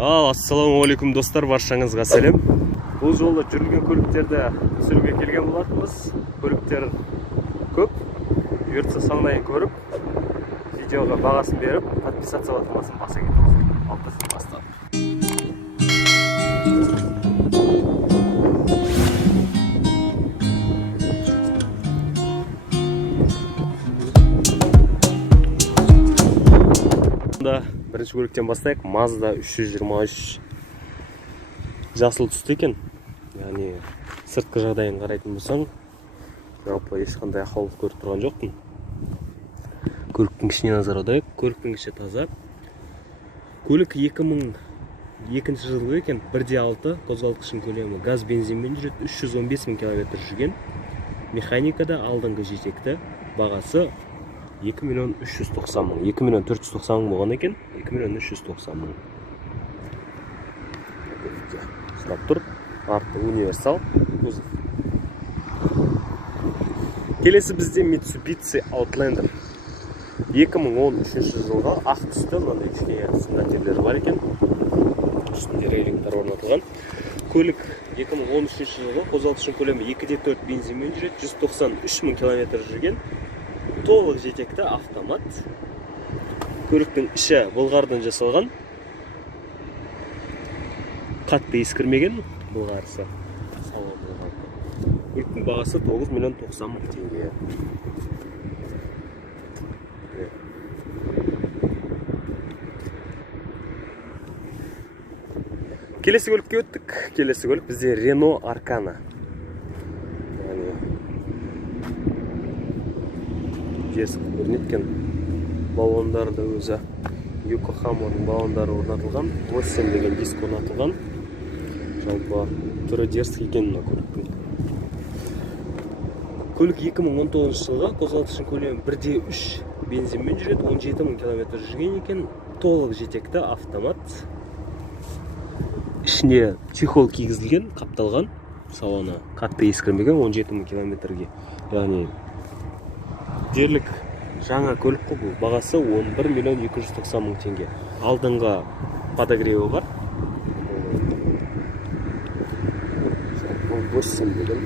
Ассалаумағалейкум достар, баршаңызға сәлем. Бұл жолы жүрілген көліктерді түсіруге келген болатынбыз. Көліктер көп. Бұйыртса саңдайын көріп, видеоға бағасын беріп, подписаться болатынбасын баса кетеміз. Алтысын бастап. Бірінші көліктен бастайық. Mazda 323 жасыл түсті екен. Яғни сыртқы жағдайын қарайтын болсаң, жалпы ешқандай ақаулық көріп тұрған жоқпын. Көліктің ішіне назар аударайық. Көліктің іші таза. Көлік 2002 жылғы екен. 1.6 қозғалтқышының көлемі газ бензинмен жүреді. 315 000 км жүрген. Механикада алдыңғы жетекті. Бағасы 2 390 000. 2 490 000 болған екен. 2 390 000. Сұрап тұр. Арты универсал. Келесі бізде Mitsubishi Outlander. 2013 жылға ақ түсті. Мынандай кішкене сынған жерлері бар екен. Үстінде рейлингтер орнатылған. Көлік 2013 жылғы қозғалтқышының көлемі 2.4 бензинмен жүреді. 193 000 км жүрген. Толық жетекті автомат. Көліктің іші былғардан жасалған. Қатты ескірмеген былғарысы. Көліктің бағасы 9 90 000 теңге. Келесі көлікке өттік. Келесі көлік бізде Renault Arcana. Дескі көрнеткен баллондарды өзі Yokohamaның баллондары орнатылған. 8 деген диск орнатылған. Жалпы түрі дерскі екен мына көліктің. Көлік 2019 жылға қозғалтқышының көлемі 1.3 бензинмен жүреді. 17 000 км жүрген екен. Толық жетекті автомат. Ішіне чехол кигізілген, қапталған. Салоны қатты ескірмеген 17 000 км-ге. Яғни дерлік жаңа көлік қой. Бұл бағасы 11 290 000 теңге. Алдыңғы подогреві бар. Бұл 8 деген.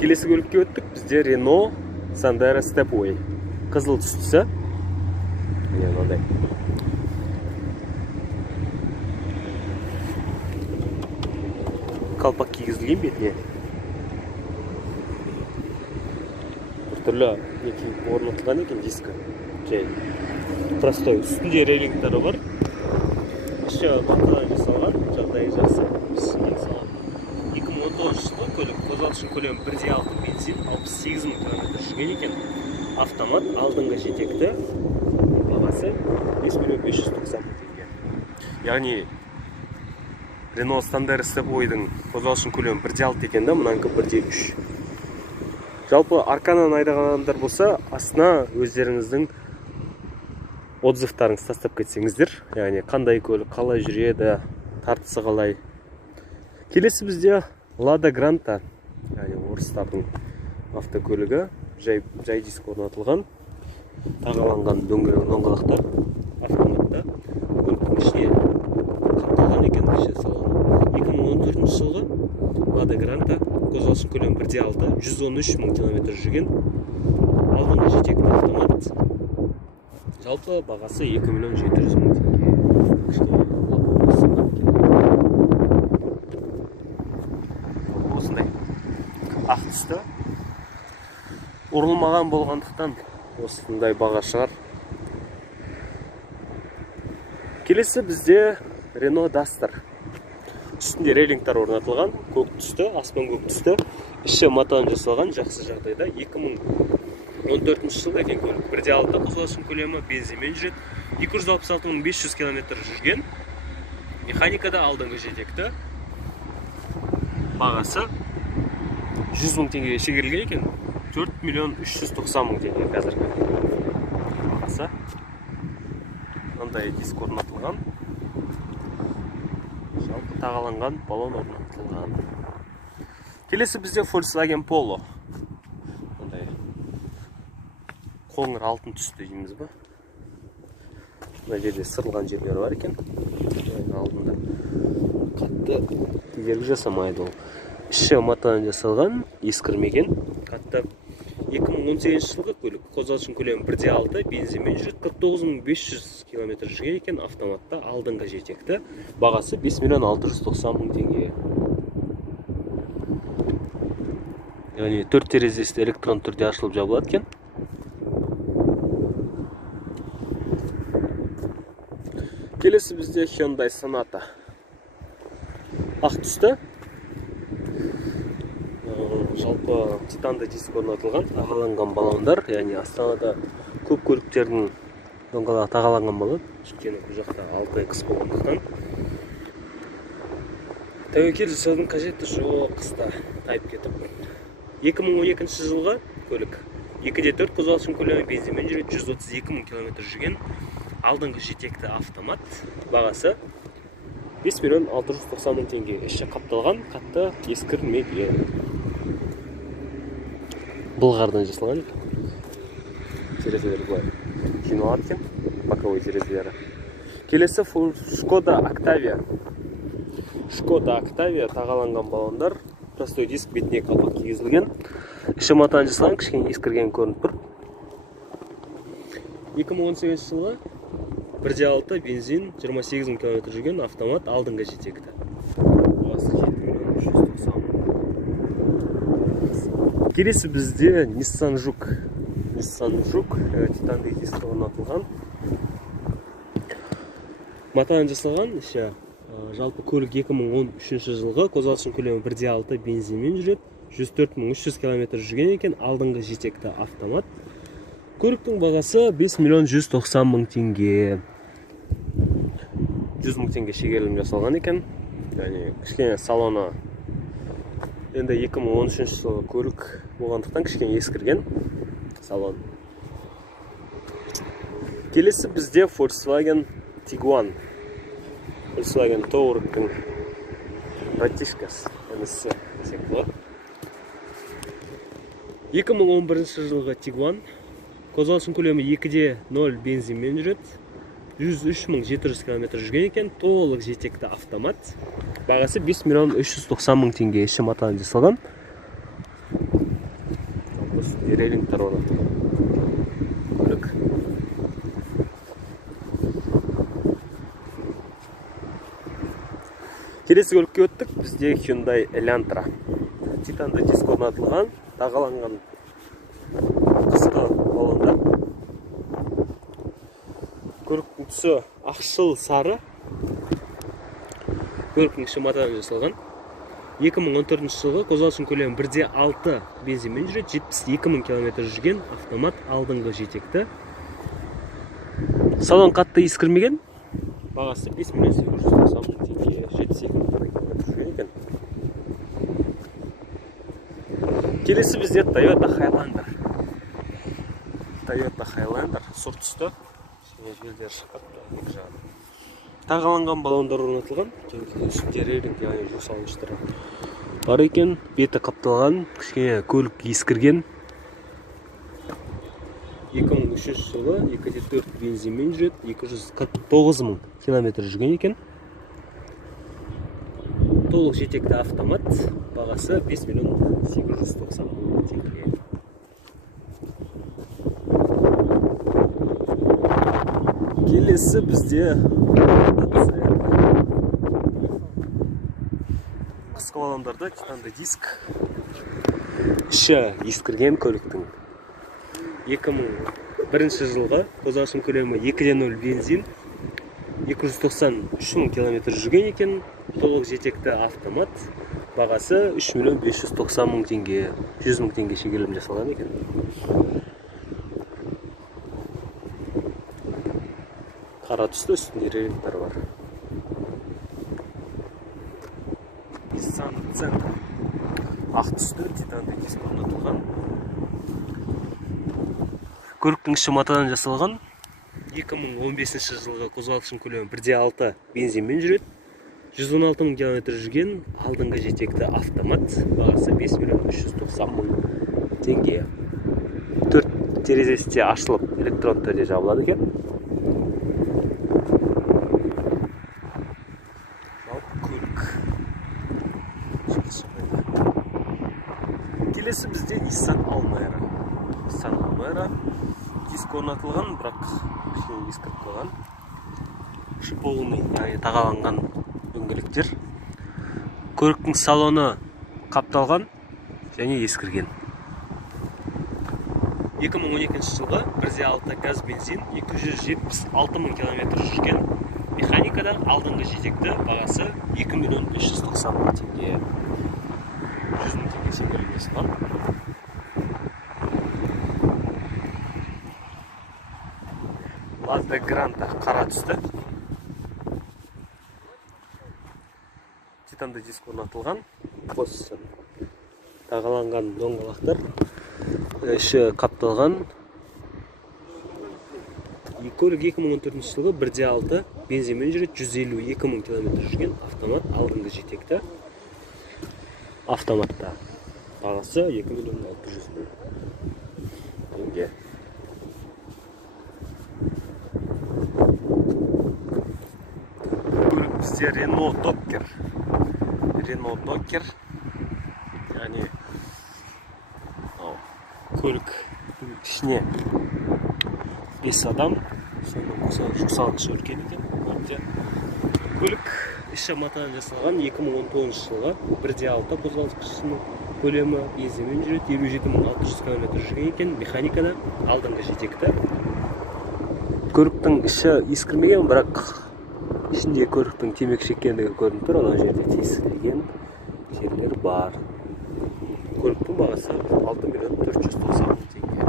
Келесі көлікке өттік. Бізде Renault Sandero Stepway. Қызыл түстісі. Мынандай. Қалпақ кигізілген бетіне. Түрлі орнатылған екен дискі. Простой. Үстінде рейлингтері бар. Іші матадан жасалған. Жағдайы жақсы. 2019 жылғы көлік. Қозғалтқышының көлемі 1.6 бензин. 68 000 км жүрген екен. Автомат алдыңғы жетекті. Бағасы 5 590 000 теңге. Яғни Renault Sandero Stepway'дің қозғалтқышының көлемі 1.6 екен да, мұнанкі 1.3. Жалпы Аркананы айдағандар болса, астына өздеріңіздің отзывтарыңыз тастап кетсеңіздер. Яғни қандай көлік, қалай жүреді, тартысы қалай. Келесі бізде Lada Granta, яғни орыстардың автокөлігі. Жай диск орнатылған. Тағаланған доңғалақтар автоматта. Көліктің ішіне қапталған екен іші салоны. 2014 жылғы Lada Granta, қозғалтқышының көлемі 1.6, 113 000 км жүрген. Алдыңғы жетекті автомат. Жалпы бағасы 2 700 000 теңге. Осындай ақ түсті. Ұрылмаған болғандықтан осындай баға шығар. Келесі бізде Renault Duster. Үстінде рейлингтер орнатылған, көк түсті, аспан көк түсті. Іші матадан жасалған, жақсы жағдайда. 2014 жылғы екен көлік. 1.6 қозғалтқышының көлемі бензинмен жүреді. 266 500 км жүрген. Механикада алдыңғы жетекті. Бағасы 100 000 теңгеге шегерілген екен. 4 390 000 теңге қазіргі бағасы. Мынандай диск орнатылған. Жалпы тағаланған баллон орнатылған. Келесі бізде Volkswagen Polo. Қоңыр алтын түсті дейміз ба? мына жерде сырылған жерлері бар екен. Алдында қатты тегерік жасамайды ол. Іші матадан жасалған, ескірмеген. Қатты 2018 жылғы көлік. Қозғалтқыш көлемі 1.6, бензинмен жүреді, 49.500 км жүрген екен. Автоматта алдыңғы жетекті. Бағасы 5.690.000 теңге. Яғни 4 терезесі электрон түрде ашылып жабылады екен. Келесі бізде Hyundai Sonata. Ақ түсті. Жалпы титанды диск орнатылған, тағаланған баллондар, яғни Астанада көп көліктердің доңғалағы тағаланған болады. Өйткені бұл жақта 6X болғандықтан. Тәуекел жасаудың қажеті жоқ, қыста тайып кетіп. 2012 жылғы көлік. 2.4 қозғалтқыш көлемі, бензинмен жүреді, 132.000 км жүрген. Алдыңғы жетекті автомат. Бағасы 5.690.000 теңге. Іші қапталған, қатты ескірмеген. Былғардан жасалған екен. Терезелері былай жиналады екен, боковой терезелері. Келесі Škoda Octavia. Škoda Octavia тағаланған баллондар, простой диск, бетіне капот кигізілген. Іші матадан жасалған, кішкене ескірген көрініп тұр. 2018 жылғы 1.6 бензин, 28.000 км жүрген, автомат, алдыңғы жетекті. Бағасы 7.390.000. Келесі бізде Nissan Juke. Nissan Juke титанды диск орнатылған. Матадан жасалған, жалпы көлік 2013 жылғы, қозғалтқыш көлемі 1.6 бензинмен жүреді, 104.300 км жүрген екен, алдыңғы жетекті автомат. Көліктің бағасы 5.190.000 теңге. 100.000 теңге шегерілім жасалған екен. Яғни кішкене салоны енді 2013 жылғы көлік болғандықтан кішкене ескірген салон. Келесі бізде Volkswagen Tiguan. Volkswagen Touareg-тің братишкасы, інісі десек болады. 2011 жылғы Tiguan. Қозғалтқыш көлемі 2.0 бензинмен жүреді. 103.700 км жүрген екен, толық жетекті автомат. Бағасы 5.390.000 теңге. Іші матадан жасалған. Рейлингтер орнатылған көлік. Келесі көлікке өттік. Бізде Hyundai Elantra. Титанды диск орнатылған, тағаланған қысқы баллондар. Көліктің түсі ақшыл сары. Көліктің іші матадан жасалған. 2014 жылғы, қозғалтқыш көлемі 1.6 бензинмен жүреді, 72.000 км жүрген, автомат, алдыңғы жетекті. Салон қатты ескірмеген. Бағасы 5.890.000 теңге, 72.000 км жүрген екен. Келесі бізде Toyota Highlander. Toyota Highlander сұр түсті. Желдер шықпады. Тағаланған баллондар орнатылған. Үстінде рейлинг, яғни жүк салғыштары бар екен. Беті қапталған, кішкене көлік ескірген. 2003 жылы 2.4 бензинмен жүреді, 249.000 км жүрген екен. Толық жетекті автомат. Бағасы 5.890.000 теңге. Келесі бізде қысқы баллондарда титанды диск. Іші ескірген көліктің. 2001 жылғы, қозғалтқыш көлемі 2.0 бензин, 293.000 км жүрген екен, толық жетекті автомат. Бағасы 3.590.000 теңге, 100.000 теңге шегерілім жасалған екен. Қара түсті, үстінде рейлингтер бар. Nissan Sentra. Ақ түсті, титанды диск орнатылған. Көліктің іші матадан жасалған. 2015 жылғы, қозғалтқыш көлемі 1.6 бензинмен жүреді, 116.000 км жүрген, алдыңғы жетекті автомат. Бағасы 5.390.000 теңге. 4 терезесі ашылып, электрон түрде жабылады екен. диск орнатылған, бірақ кішкене ескіріп қалған. Полный, яғни тағаланған дөңгелектер. Көліктің салоны қапталған және ескірген. 2012 жылғы 1.6 газ бензин 276 000 км жүрген. Механикада алдыңғы жетекті бағасы 2.590 000 теңге. 100 000 теңге шеңберінде салған. Mazda Granta қара түсті. Титанды диск орнатылған. Осы тағаланған доңғалақтар. Іші қапталған. Көлік 2014 жылғы 1.6 бензинмен жүреді, 152 000 км жүрген автомат, алдыңғы жетекті. Автоматта бағасы 2.600 000 теңге. Көлік бізде Renault Docker. Renault Docker, яғни көлік ішіне 5 адам, сонымен қоса жүксалғышы үлкен екен. Көлік іші матадан жасалған 2019 жылғы 1.6 қозғалтқышының көлемі бензинмен жүреді, 57 600 км жүрген екен. Механикада алдыңғы жетекті. Көліктің іші ескірмеген, бірақ ішінде көліктің темекі шеккендігі көрініп тұр. Ана жерде тесілген жерлер бар. Көліктің бағасы 6.490 000 теңге.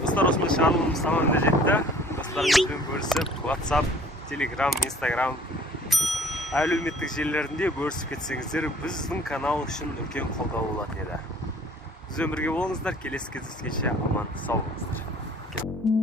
Достар, осымен шығарылымыз тамамына жетті. Достарыңызбен бөлісіп, WhatsApp, Telegram, Instagram әлеуметтік желілерінде бөлісіп кетсеңіздер, біздің канал үшін үлкен қолдау болады еді. Бізбен бірге болыңыздар, келесі кездескенше аман сау болыңыздар.